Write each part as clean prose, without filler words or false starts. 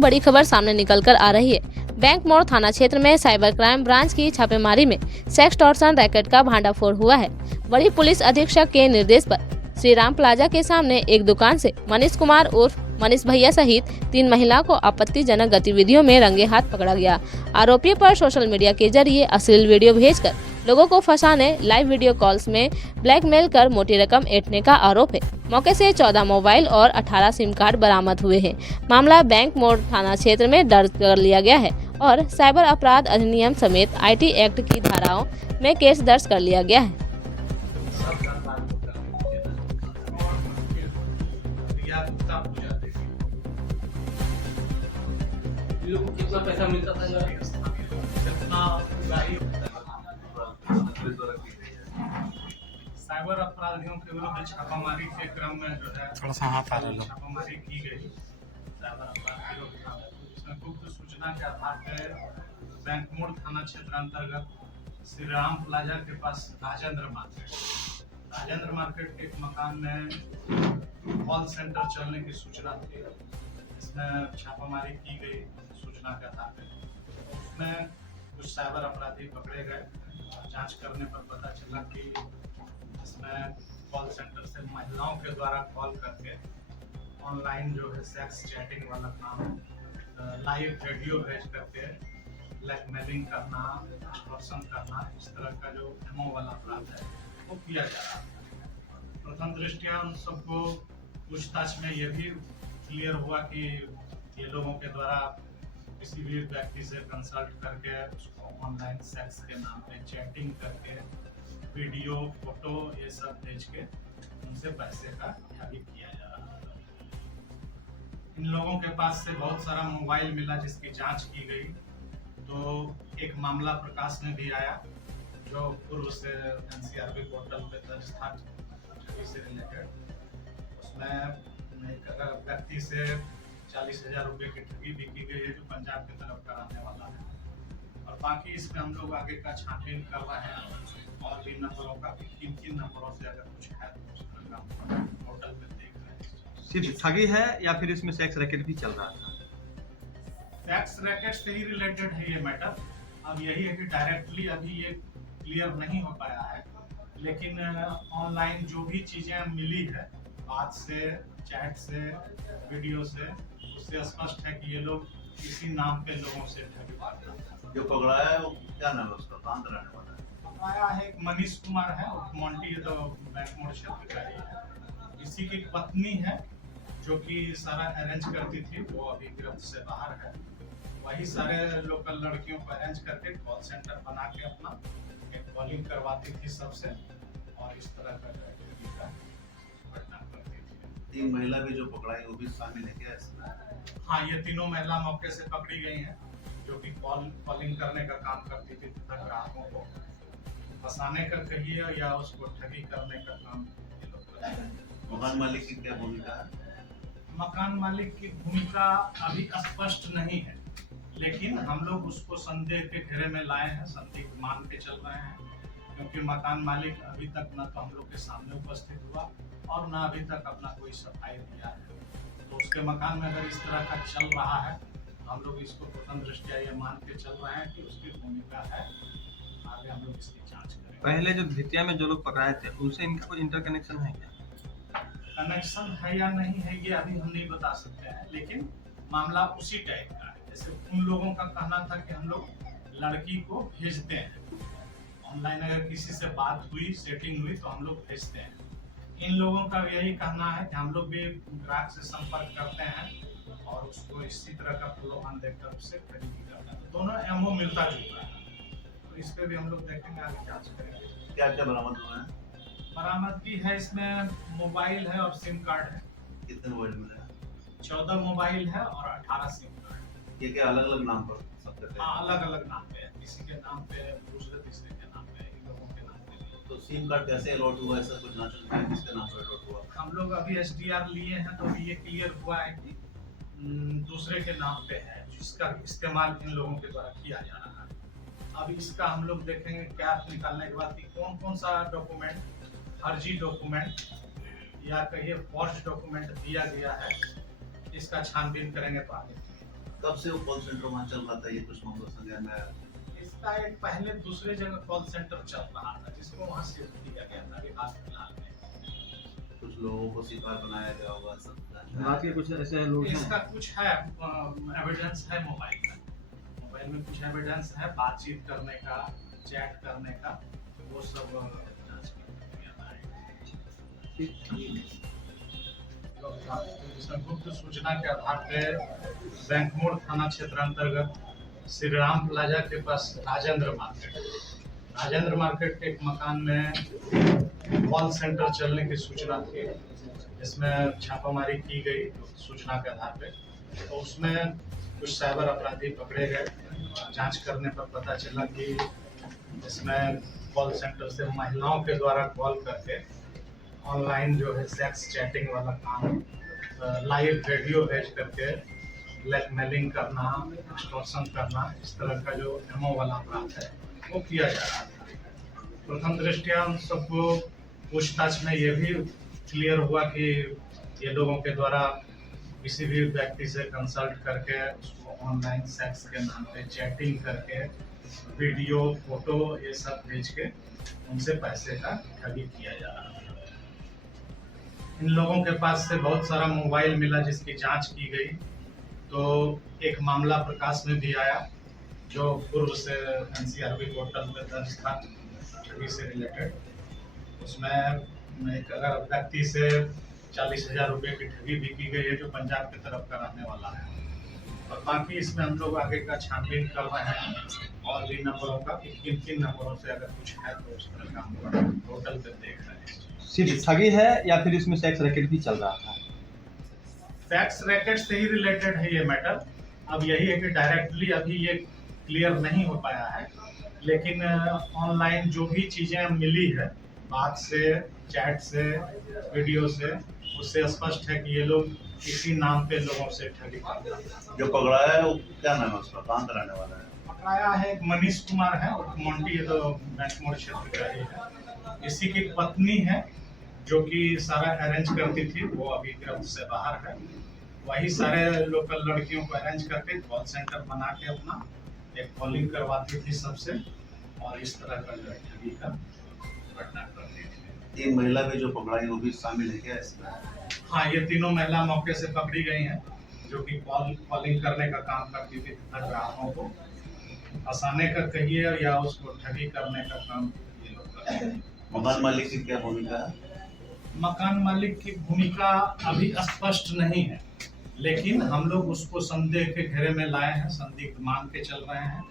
बड़ी खबर सामने निकल कर आ रही है। बैंक मोड़ थाना क्षेत्र में साइबर क्राइम ब्रांच की छापेमारी में सेक्सटॉर्शन रैकेट का भांडाफोड़ हुआ है। वरीय पुलिस अधीक्षक के निर्देश पर श्री राम प्लाजा के सामने एक दुकान से मनीष कुमार उर्फ मनीष भैया सहित 3 महिला को आपत्तिजनक गतिविधियों में रंगे हाथ पकड़ा गया। आरोपियों पर सोशल मीडिया के जरिए अश्लील वीडियो भेजकर लोगों को फंसाने, लाइव वीडियो कॉल्स में ब्लैकमेल कर मोटी रकम ऐंठने का आरोप है। मौके से 14 मोबाइल और 18 सिम कार्ड बरामद हुए हैं। मामला बैंक मोड़ थाना क्षेत्र में दर्ज कर लिया गया है और साइबर अपराध अधिनियम समेत IT एक्ट की धाराओं में केस दर्ज कर लिया गया है। कितना पैसा मिलता था? साइबर अपराधियों के विरुद्ध छापामारी के क्रम में जो है छापामारी की गई साइबर अपराध की रोकथाम जिसमें गुप्त सूचना के आधार पर बैंक मोड़ थाना क्षेत्र अंतर्गत श्री राम प्लाजा के पास राजेंद्र मार्केट के एक मकान में कॉल सेंटर चलने की सूचना थी। इसमें छापामारी की गई सूचना के आधार पर। उसमें कुछ साइबर अपराधी पकड़े गए। जांच करने पर पता चला कि इसमें कॉल सेंटर से महिलाओं के द्वारा कॉल करके ऑनलाइन जो है सेक्स चैटिंग वाला काम, लाइव वीडियो भेज करके ब्लैकमेलिंग करना, एक्सटॉर्शन करना, इस तरह का जो एमओ वाला अपराध है वो किया जा रहा है। प्रथम दृष्टया हम सबको पूछताछ में ये भी क्लियर हुआ कि ये लोगों के द्वारा किसी भी व्यक्ति से कंसल्ट करके उसको ऑनलाइन सेक्स के नाम पे चैटिंग करके वीडियो, फोटो ये सब भेज के उनसे पैसे का ठगी किया जा रहा है। इन लोगों के पास से बहुत सारा मोबाइल मिला जिसकी जांच की गई तो एक मामला प्रकाश में भी आया जो पूर्व से NCRB पोर्टल पे दर्ज था ठगी से रिलेटेड। उसमें एक व्यक्ति से 40,000 रुपये की ठगी भी की गई है जो पंजाब की तरफ कराने वाला है। और बाकी इसमें हम लोग आगे का छानबीन कर रहे हैं और भी नंबरों का किन नंबरों से अगर कुछ है तो उस तरह का पोर्टल पे देख रहे हैं। सिर्फ ठगी है या फिर इसमें सेक्स रैकेट भी चल रहा था? सेक्स रैकेट से ही रिलेटेड है ये मैटर। अब यही है कि डायरेक्टली अभी ये क्लियर नहीं हो पाया है, लेकिन ऑनलाइन जो भी चीजें मिली है बात से, चैट से, वीडियो से, उससे स्पष्ट है कि ये लोग इसी नाम पे लोगों से ठगी मारते हैं। जो पकड़ाया है वो क्या नाम है उसका, कहाँ का रहने वाला है? पकड़ाया है एक मनीष कुमार है, मोंटी तो बैंक मोड़ क्षेत्र का ही है। इसी की पत्नी है जो कि सारा अरेंज करती थी, वो अभी गिरफ्त से बाहर है। वही सारे लोकल लड़कियों को अरेंज करके कॉल सेंटर बना के अपना एक कॉलिंग करवाती थी सबसे और इस तरह का घटना करती थी। 3 महिला भी जो पकड़ाई वो भी शामिल है क्या इसमें? हाँ, ये तीनों महिला मौके से पकड़ी गई हैं जो कि कॉलिंग करने का काम करती थी तथा ग्राहकों को फंसाने का कहिए या उसको ठगी करने का काम ये लोग करते हैं। मकान मालिक की क्या भूमिका है? मकान मालिक की भूमिका अभी स्पष्ट नहीं है, लेकिन हम लोग उसको संदेह के घेरे में लाए हैं, संदिग्ध मान के चल रहे हैं, क्योंकि मकान मालिक अभी तक न तो हम लोग के सामने उपस्थित हुआ और न अभी तक अपना कोई सफाई दिया है। तो उसके मकान में अगर इस तरह का चल रहा है हम लोग इसको प्रथम दृष्टया ये मान के चल रहे हैं कि उसकी भूमिका है। आगे हम लोग इसकी जांच करेंगे। पहले जो धितिया में जो लोग पकड़ाए थे उनसे इनका कोई इंटरकनेक्शन है क्या? कनेक्शन है या नहीं है ये अभी हम नहीं बता सकते हैं, लेकिन मामला उसी टाइप का है। जैसे उन लोगों का कहना था कि हम लोग लड़की को भेजते हैं ऑनलाइन, अगर किसी से बात हुई, सेटिंग हुई तो हम लोग भेजते हैं। इन लोगों का यही कहना है कि हम लोग भी ग्राहक से संपर्क करते हैं और उसको इसी तरह का प्रलोभन देकर उससे खरीदी करते हैं। दोनों एमओ मिलता जुलता है, तो इस पे भी हम लोग देखेंगे, आगे जांच करेंगे। क्या क्या बरामद हुआ है? बरामदगी है इसमें मोबाइल है और सिम कार्ड है। कितने मोबाइल मिले? 14 मोबाइल है और 18 सिम कार्ड। ये क्या अलग अलग नाम पर सबके? हाँ, अलग अलग नाम पे है, किसी के नाम पे, दूसरे तीसरे के नाम पे, इन लोगों के नाम पे। तो सिम कार्ड कैसे अलॉट हुआ, ऐसा कुछ जांच में किसके नाम पर अलॉट हुआ? हम लोग अभी SDR लिए हैं तो ये क्लियर हुआ है कि दूसरे के नाम पे है जिसका इस्तेमाल इन लोगों के द्वारा किया जा रहा है। अब इसका हम लोग देखेंगे कैप निकालने के बाद कि कौन कौन सा डॉक्यूमेंट, फर्जी डॉक्यूमेंट या कहिए फॉर्ज डॉक्यूमेंट दिया गया है, इसका छानबीन करेंगे तो आगे कब से वो कॉल सेंटर वहाँ चल रहा था, ये कुछ मामला संज्ञान में आया? इसका एक पहले दूसरे जगह कॉल सेंटर चल रहा था जिसको वहाँ शिफ्ट किया गया था अभी हाल फिलहाल में। कुछ लोगों को शिकार बनाया गया होगा सब। बात के कुछ ऐसे लोग इसका हैं कुछ है एविडेंस है मोबाइल में कुछ एविडेंस है बातचीत करने का, चैट करने का, वो सब जांच किया जाएगा। गुप्त सूचना के आधार पे बैंक मोड़ थाना क्षेत्र अंतर्गत श्री राम प्लाजा के पास राजेंद्र मार्केट के एक मकान में कॉल सेंटर चलने की सूचना थी, इसमें छापामारी की गई सूचना के आधार पे। तो उसमें कुछ साइबर अपराधी पकड़े गए। जांच करने पर पता चला कि इसमें कॉल सेंटर से महिलाओं के द्वारा कॉल करके ऑनलाइन जो है सेक्स चैटिंग वाला काम, लाइव वीडियो भेज करके ब्लैकमेलिंग करना, एक्सटॉर्शन करना, इस तरह का जो एमओ वाला अपराध है वो किया जा रहा था। प्रथम दृष्टया हम सबको पूछताछ में ये भी क्लियर हुआ कि ये लोगों के द्वारा किसी भी व्यक्ति से कंसल्ट करके उसको ऑनलाइन सेक्स के नाम पे चैटिंग करके वीडियो, फोटो ये सब भेज के उनसे पैसे का ठगी किया जा रहा था। इन लोगों के पास से बहुत सारा मोबाइल मिला जिसकी जांच की गई, तो एक मामला प्रकाश में भी आया जो पूर्व से एनसीआरबी पोर्टल में दर्ज था ठगी से रिलेटेड। उसमें एक अगर व्यक्ति से 40,000 रुपये की ठगी भी की गई है जो पंजाब की तरफ का रहने वाला है। और बाकी इसमें हम लोग आगे का छानबीन कर रहे हैं और भी नंबरों का किन नंबरों से अगर कुछ है तो उस तरह का हम टोटल पे देख रहे हैं। सिर्फ ठगी है या फिर इसमें सेक्स रैकेट भी चल रहा था? सेक्स रैकेट से ही रिलेटेड है ये मैटर। अब यही है कि डायरेक्टली अभी ये क्लियर नहीं हो पाया है, लेकिन ऑनलाइन जो भी चीज़ें मिली है बात से, चैट से, वीडियो से, उससे स्पष्ट है कि ये लोग किसी नाम पे लोगों से ठगी करते हैं। जो पकड़ाया है वो क्या नाम है उसका, कहाँ का रहने वाला है? पकड़ाया है एक मनीष कुमार है और मोंटी, ये तो बैंक मोड़ क्षेत्र का ही है। इसी की पत्नी है जो कि सारा अरेंज करती थी, वो अभी गिरफ्त से बाहर है। वही सारे लोकल लड़कियों को अरेंज करके कॉल सेंटर बना के अपना एक कॉलिंग करवाती थी सबसे और इस तरह का जो ठगी का घटना करती थी। तीन महिला भी जो पकड़ाई वो भी शामिल है क्या इसमें? हाँ, ये तीनों महिला मौके से पकड़ी गई हैं जो कि कॉलिंग करने का काम करती थी ग्राहकों को फंसाने का कहिए या उसको ठगी करने का काम ये लोग करते हैं। मकान मालिक की क्या भूमिका है? मकान मालिक की भूमिका अभी स्पष्ट नहीं है, लेकिन हम लोग उसको संदेह के घेरे में लाए हैं, संदिग्ध मान के चल रहे हैं,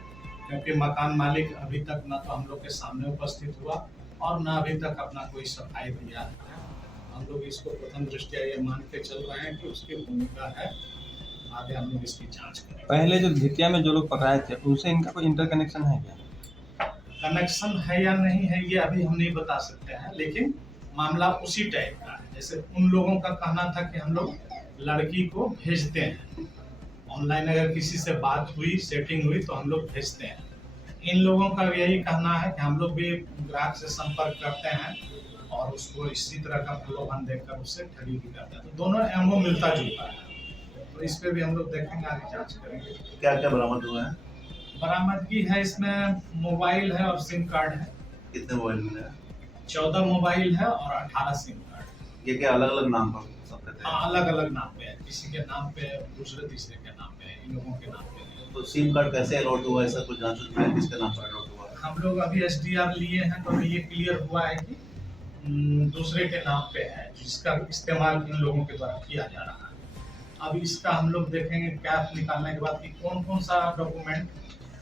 क्योंकि मकान मालिक अभी तक न तो हम लोग के सामने उपस्थित हुआ और न अभी तक अपना कोई सफाई दिया है। हम लोग इसको प्रथम दृष्टया ये मान के चल रहे हैं कि उसकी भूमिका है, आगे हम लोग इसकी जांच करेंगे। पहले जो धितिया में जो लोग पकड़ाए थे उनसे इनका कोई इंटरकनेक्शन है क्या? कनेक्शन है या नहीं है ये अभी हम नहीं बता सकते हैं, लेकिन मामला उसी टाइप का है। जैसे उन लोगों का कहना था कि हम लोग लड़की को भेजते हैं ऑनलाइन, अगर किसी से बात हुई, सेटिंग हुई तो हम लोग भेजते हैं। इन लोगों का यही कहना है कि हम लोग भी ग्राहक से संपर्क करते हैं और उसको इसी तरह का प्रलोभन देकर उससे ठगी भी करते हैं। तो दोनों एमओ मिलता जुलता है, तो इस पे भी हम लोग देखेंगे, आगे जांच करेंगे। क्या क्या बरामद हुआ है? बरामदगी है इसमें मोबाइल है और सिम कार्ड है। कितने मोबाइल मिले हैं? 14 मोबाइल है और 18 सिम कार्ड। ये क्या अलग अलग नाम पर सब कहते हैं? हाँ, अलग अलग नाम पे है, किसी के नाम पे, दूसरे तीसरे के नाम पे, इन लोगों के नाम पे नहीं। तो सिम कार्ड कैसे अलॉट हुआ, ऐसा कुछ जांच में किसके नाम पर अलॉट हुआ? हम लोग अभी SDR लिए हैं तो ये क्लियर हुआ है कि दूसरे के नाम पे है, जिसका इस्तेमाल इन लोगों के द्वारा किया जा रहा है। अब इसका हम लोग देखेंगे कैप निकालने के बाद कि कौन कौन सा डॉक्यूमेंट,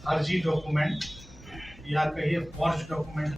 फर्जी डॉक्यूमेंट या कहिए फॉर्ज डॉक्यूमेंट